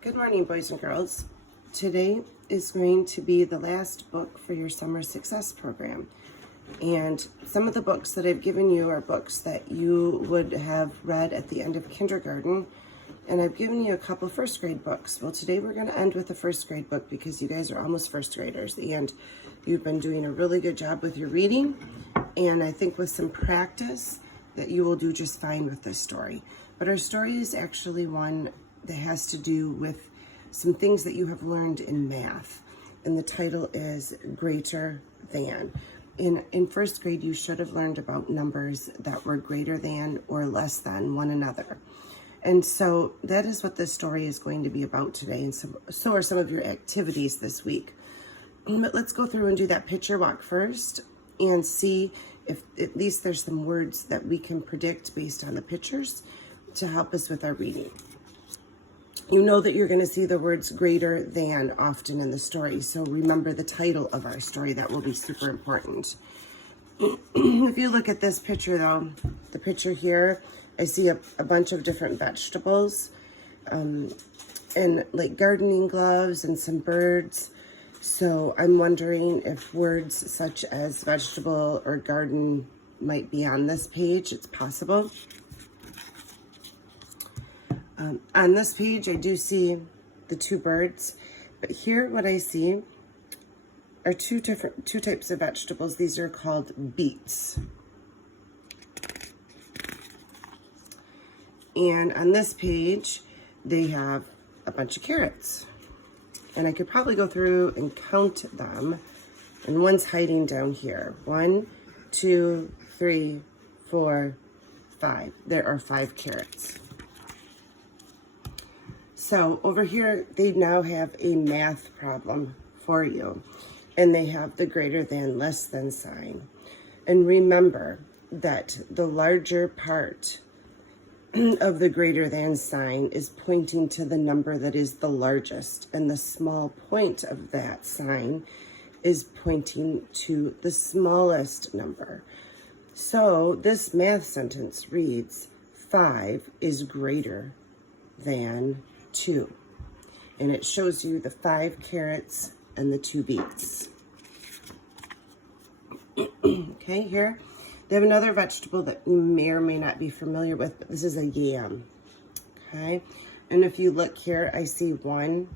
Good morning, boys and girls. Today is going to be the last book for your summer success program. And some of the books that I've given you are books that you would have read at the end of kindergarten. And I've given you a couple first grade books. Well, today we're going to end with a first grade book because you guys are almost first graders. And you've been doing a really good job with your reading. And I think with some practice that you will do just fine with this story. But our story is actually one that has to do with some things that you have learned in math. And the title is Greater Than. In first grade, you should have learned about numbers that were greater than or less than one another. And so that is what this story is going to be about today. And so are some of your activities this week. But let's go through and do that picture walk first and see if at least there's some words that we can predict based on the pictures to help us with our reading. You know that you're going to see the words greater than often in the story. So remember the title of our story. That will be super important. If you look at this picture though, the picture here, I see a bunch of different vegetables and like gardening gloves and some birds. So I'm wondering if words such as vegetable or garden might be on this page. It's possible. On this page, I do see the two birds, but here what I see are two types of vegetables. These are called beets. And on this page, they have a bunch of carrots. And I could probably go through and count them. And one's hiding down here. 1, 2, 3, 4, 5. There are 5 carrots. So over here, they now have a math problem for you. And they have the greater than, less than sign. And remember that the larger part of the greater than sign is pointing to the number that is the largest. And the small point of that sign is pointing to the smallest number. So this math sentence reads, 5 is greater than 2. And it shows you the 5 carrots and the 2 beets. Okay, here they have another vegetable that you may or may not be familiar with, but this is a yam. Okay, and if you look here, I see 1,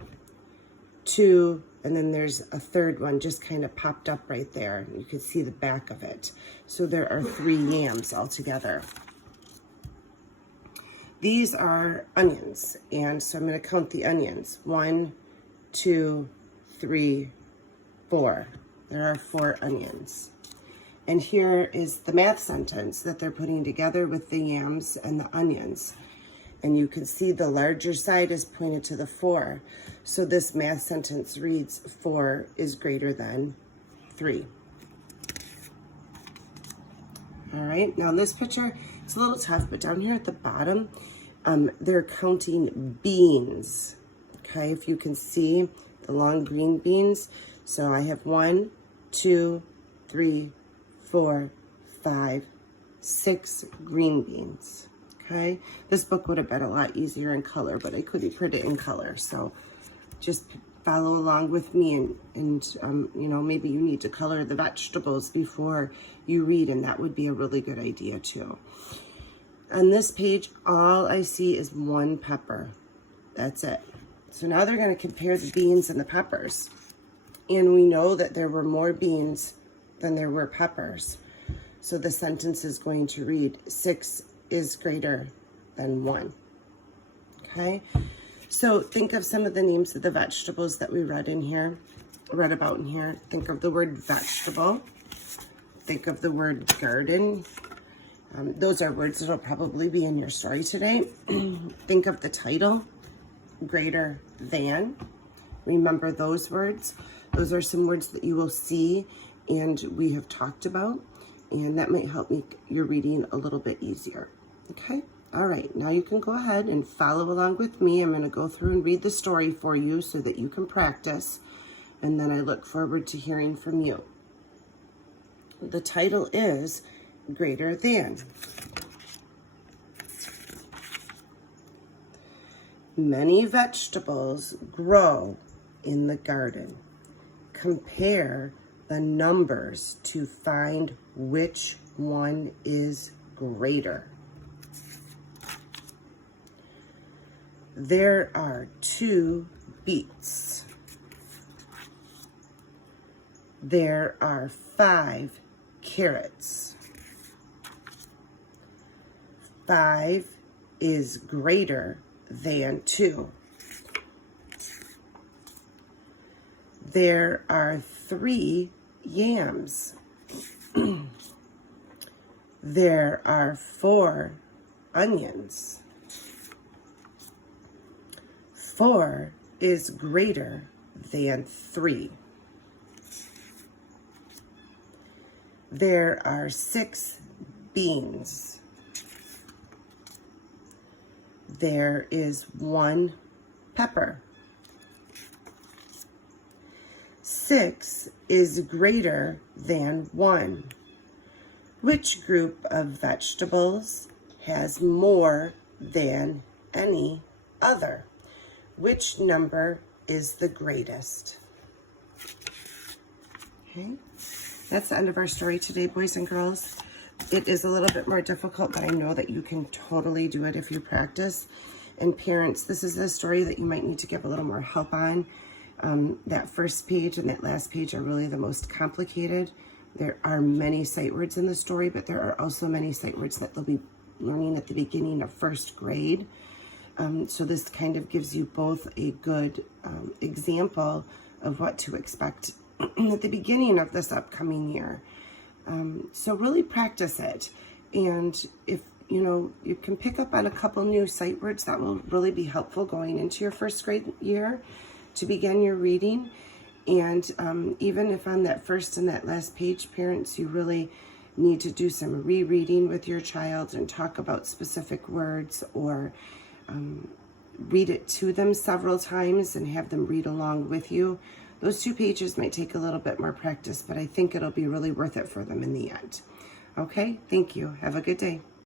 2, and then there's a third one just kind of popped up right there. You can see the back of it. So there are 3 yams altogether. These are onions, and so I'm going to count the onions. 1, 2, 3, 4. There are 4 onions. And here is the math sentence that they're putting together with the yams and the onions. And you can see the larger side is pointed to the 4. So this math sentence reads, 4 is greater than 3. All right, now this picture, it's a little tough, but down here at the bottom, they're counting beans. Okay, if you can see the long green beans. So I have 1, 2, 3, 4, 5, 6 green beans. Okay, this book would have been a lot easier in color, but I couldn't print it in color. So just follow along with me, and you know, maybe you need to color the vegetables before you read, and that would be a really good idea too. On this page, all I see is 1 pepper. That's it. So now they're going to compare the beans and the peppers. And we know that there were more beans than there were peppers. So the sentence is going to read, 6 is greater than 1. Okay? So think of some of the names of the vegetables that we read about in here. Think of the word vegetable. Think of the word garden. Those are words that will probably be in your story today. Think of the title, greater than. Remember those words. Those are some words that you will see and we have talked about, and that might help make your reading a little bit easier. Okay? All right, now you can go ahead and follow along with me. I'm going to go through and read the story for you so that you can practice, and then I look forward to hearing from you. The title is Greater Than. Many vegetables grow in the garden. Compare the numbers to find which one is greater. There are 2 beets. There are 5 carrots. 5 is greater than 2. There are 3 yams. There are 4 onions. 4 is greater than 3. There are 6 beans. There is 1 pepper. 6 is greater than 1. Which group of vegetables has more than any other? Which number is the greatest? Okay, that's the end of our story today, boys and girls. It is a little bit more difficult, but I know that you can totally do it if you practice. And parents, this is the story that you might need to give a little more help on. That first page and that last page are really the most complicated. There are many sight words in the story, but there are also many sight words that they'll be learning at the beginning of first grade. So this kind of gives you both a good example of what to expect at the beginning of this upcoming year. So really practice it. And if you can pick up on a couple new sight words, that will really be helpful going into your first grade year to begin your reading. And even if on that first and that last page, parents, you really need to do some rereading with your child and talk about specific words, or read it to them several times and have them read along with you. Those 2 pages might take a little bit more practice, but I think it'll be really worth it for them in the end. Okay, thank you. Have a good day.